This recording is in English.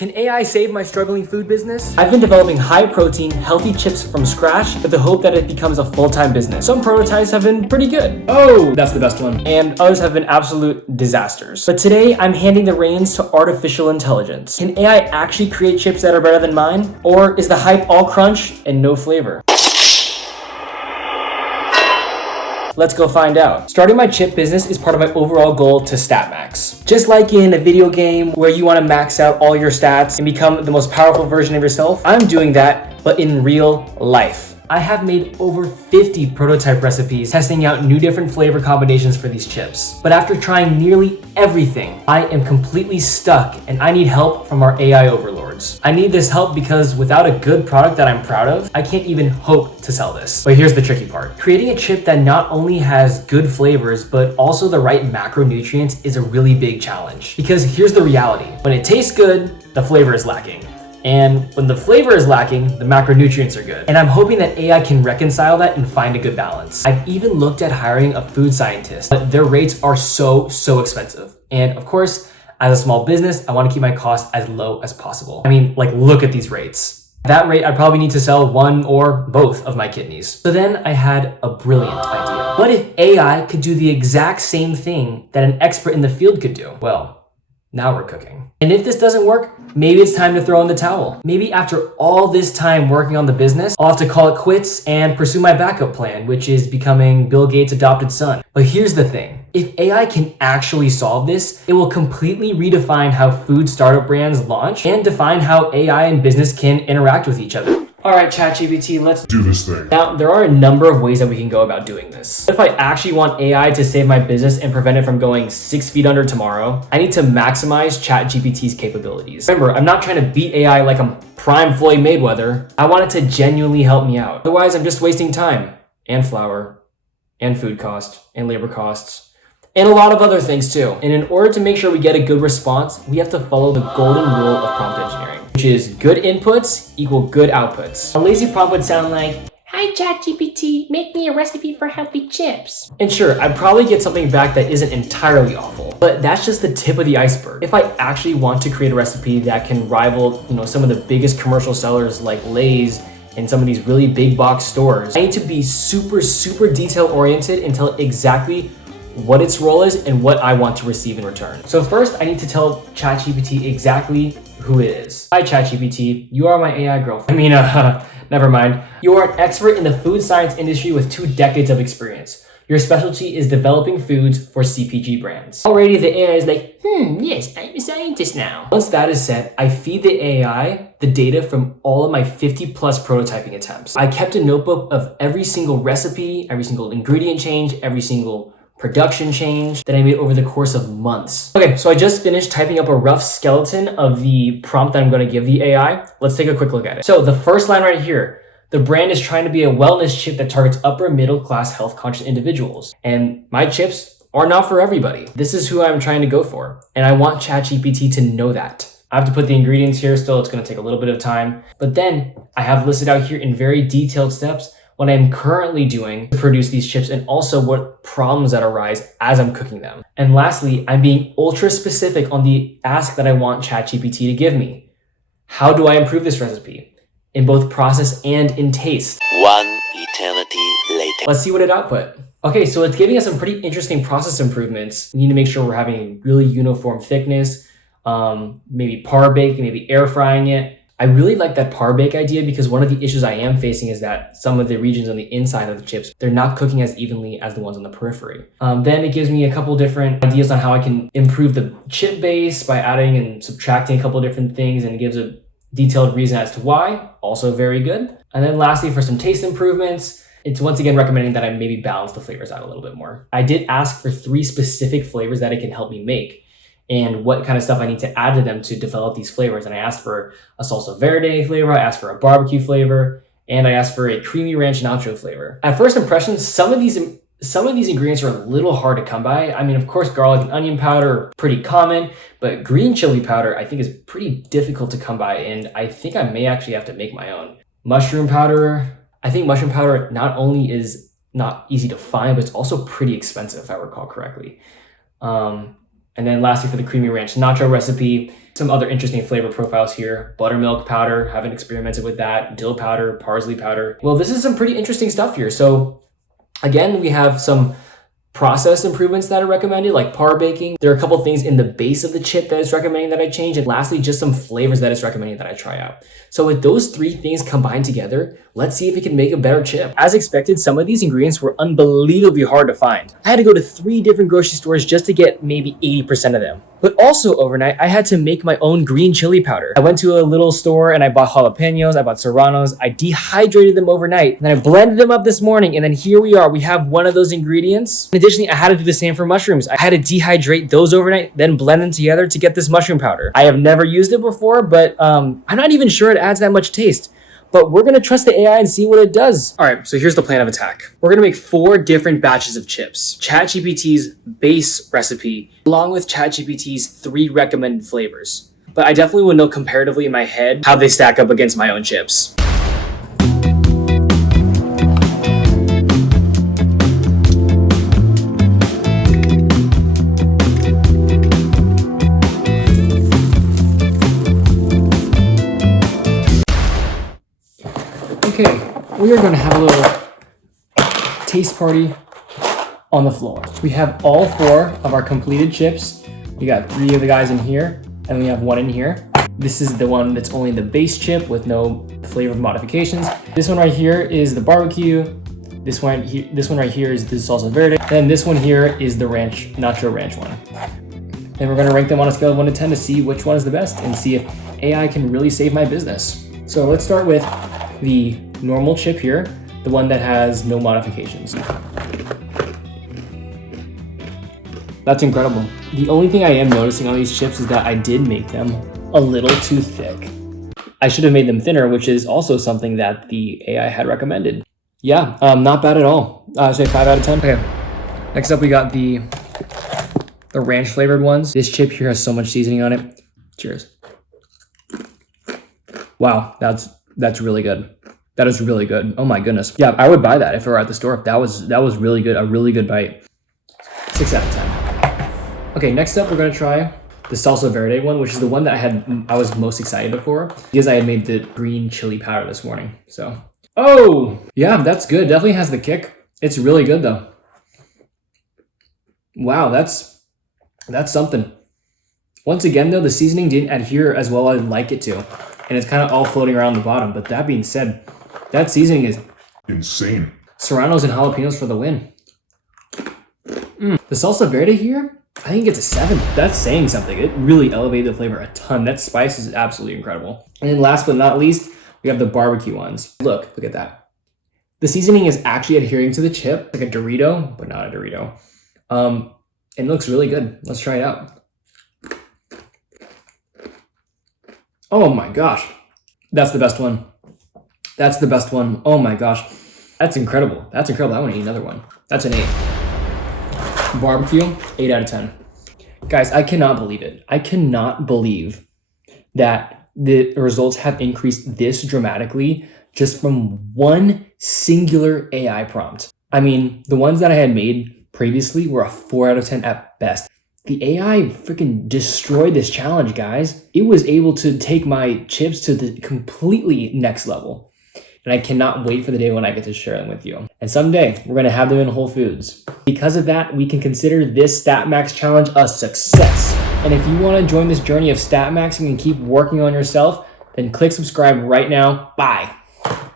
Can AI save my struggling food business? I've been developing high-protein, healthy chips from scratch with the hope that it becomes a full-time business. Some prototypes have been pretty good. Oh, that's the best one. And others have been absolute disasters. But today, I'm handing the reins to artificial intelligence. Can AI actually create chips that are better than mine? Or is the hype all crunch and no flavor? Let's go find out. Starting my chip business is part of my overall goal to STATMAX. Just like in a video game where you want to max out all your stats and become the most powerful version of yourself, I'm doing that, but in real life. I have made over 50 prototype recipes testing out new different flavor combinations for these chips. But after trying nearly everything, I am completely stuck and I need help from our AI overlords. I need this help because without a good product that I'm proud of, I can't even hope to sell this. But here's the tricky part. Creating a chip that not only has good flavors, but also the right macronutrients is a really big challenge. Because here's the reality. When it tastes good, the flavor is lacking. And when the flavor is lacking, the macronutrients are good. And I'm hoping that AI can reconcile that and find a good balance. I've even looked at hiring a food scientist, but their rates are so expensive. And of course, as a small business, I want to keep my costs as low as possible. I mean, like, look at these rates. At that rate, I probably need to sell one or both of my kidneys. So then I had a brilliant idea. What if AI could do the exact same thing that an expert in the field could do? Well, now we're cooking. And if this doesn't work, maybe it's time to throw in the towel. Maybe after all this time working on the business, I'll have to call it quits and pursue my backup plan, which is becoming Bill Gates' adopted son. But here's the thing. If AI can actually solve this, it will completely redefine how food startup brands launch and define how AI and business can interact with each other. All right, ChatGPT, let's do this thing. Now, there are a number of ways that we can go about doing this. If I actually want AI to save my business and prevent it from going 6 feet under tomorrow, I need to maximize ChatGPT's capabilities. Remember, I'm not trying to beat AI like I'm prime Floyd Mayweather. I want it to genuinely help me out. Otherwise, I'm just wasting time and flour and food cost and labor costs and a lot of other things too. And in order to make sure we get a good response, we have to follow the golden rule of prompt engineering, which is good inputs equal good outputs. A lazy prompt would sound like, "Hi ChatGPT, make me a recipe for healthy chips." And sure, I'd probably get something back that isn't entirely awful, but that's just the tip of the iceberg. If I actually want to create a recipe that can rival, some of the biggest commercial sellers like Lay's and some of these really big box stores, I need to be super detail oriented and tell it exactly what its role is and what I want to receive in return. So first, I need to tell ChatGPT exactly who it is. Hi ChatGPT, you are my AI girlfriend. Never mind. You are an expert in the food science industry with 2 decades of experience. Your specialty is developing foods for CPG brands. Already the AI is like, yes, I'm a scientist now. Once that is set, I feed the AI the data from all of my 50+ prototyping attempts. I kept a notebook of every single recipe, every single ingredient change, every single production change that I made over the course of months. Okay, so I just finished typing up a rough skeleton of the prompt that I'm going to give the AI. Let's take a quick look at it. So the first line right here, the brand is trying to be a wellness chip that targets upper middle class health conscious individuals. And my chips are not for everybody. This is who I'm trying to go for. And I want ChatGPT to know that. I have to put the ingredients here still. It's going to take a little bit of time. But then I have listed out here in very detailed steps what I'm currently doing to produce these chips and also what problems that arise as I'm cooking them. And lastly, I'm being ultra specific on the ask that I want ChatGPT to give me. How do I improve this recipe? In both process and in taste. 1 eternity later. Let's see what it output. Okay, so it's giving us some pretty interesting process improvements. We need to make sure we're having a really uniform thickness, maybe par baking, maybe air frying it. I really like that par bake idea because one of the issues I am facing is that some of the regions on the inside of the chips, they're not cooking as evenly as the ones on the periphery. Then it gives me a couple different ideas on how I can improve the chip base by adding and subtracting a couple different things, and it gives a detailed reason as to why, also very good. And then lastly, for some taste improvements, it's once again recommending that I maybe balance the flavors out a little bit more. I did ask for 3 specific flavors that it can help me make, and what kind of stuff I need to add to them to develop these flavors. And I asked for a salsa verde flavor, I asked for a barbecue flavor, and I asked for a creamy ranch nacho flavor. At first impression, some of these ingredients are a little hard to come by. I mean, of course, garlic and onion powder are pretty common, but green chili powder I think is pretty difficult to come by, and I think I may actually have to make my own. Mushroom powder, I think mushroom powder not only is not easy to find, but it's also pretty expensive if I recall correctly. And then lastly, for the creamy ranch nacho recipe, Some other interesting flavor profiles here. Buttermilk powder, haven't experimented with that. Dill powder, parsley powder. Well, this is some pretty interesting stuff here. So again, we have some process improvements that are recommended, like par baking. There are a couple things in the base of the chip that it's recommending that I change. And lastly, just some flavors that it's recommending that I try out. So with those three things combined together, let's see if it can make a better chip. As expected, some of these ingredients were unbelievably hard to find. I had to go to 3 different grocery stores just to get maybe 80% of them. But also overnight, I had to make my own green chili powder. I went to a little store and I bought jalapenos, I bought serranos, I dehydrated them overnight, and then I blended them up this morning, and then here we are. We have one of those ingredients. Additionally, I had to do the same for mushrooms. I had to dehydrate those overnight, then blend them together to get this mushroom powder. I have never used it before, but I'm not even sure it adds that much taste. But we're gonna trust the AI and see what it does. All right, so here's the plan of attack. We're gonna make 4 different batches of chips. ChatGPT's base recipe, along with ChatGPT's 3 recommended flavors. But I definitely will know comparatively in my head how they stack up against my own chips. Okay, we are going to have a little taste party on the floor. We have all 4 of our completed chips. We got 3 of the guys in here, and we have 1 in here. This is the one that's only the base chip with no flavor modifications. This one right here is the barbecue. This one right here is the salsa verde. And this one here is the ranch, nacho ranch one. And we're going to rank them on a scale of 1 to 10 to see which one is the best and see if AI can really save my business. So let's start with the normal chip here, the one that has no modifications. That's incredible. The only thing I am noticing on these chips is that I did make them a little too thick. I should have made them thinner, which is also something that the AI had recommended. Yeah, not bad at all. I'd say 5 out of 10. Okay, next up we got the ranch flavored ones. This chip here has so much seasoning on it. Cheers. Wow, that's really good. That is really good. Oh my goodness. Yeah, I would buy that if it were at the store. That was really good. A really good bite. 6 out of 10. Okay, next up we're gonna try the salsa verde one, which is the one that I was most excited for because I had made the green chili powder this morning. So, oh yeah, that's good. Definitely has the kick. It's really good though. Wow, that's something. Once again though, the seasoning didn't adhere as well as I'd like it to, and it's kind of all floating around the bottom. But that being said, that seasoning is insane. Serranos and jalapenos for the win. The salsa verde here, I think it's a 7. That's saying something. It really elevated the flavor a ton. That spice is absolutely incredible. And then last but not least, we have the barbecue ones. Look at that. The seasoning is actually adhering to the chip, like a Dorito, but not a Dorito. And it looks really good. Let's try it out. Oh my gosh. That's the best one. That's the best one. Oh my gosh. That's incredible. That's incredible. I want to eat another one. That's an 8. Barbecue, 8 out of 10. Guys, I cannot believe it. I cannot believe that the results have increased this dramatically just from one singular AI prompt. I mean, the ones that I had made previously were a 4 out of 10 at best. The AI freaking destroyed this challenge, guys. It was able to take my chips to the completely next level. And I cannot wait for the day when I get to share them with you. And someday, we're going to have them in Whole Foods. Because of that, we can consider this STATMAX challenge a success. And if you want to join this journey of STATMAX and keep working on yourself, then click subscribe right now. Bye.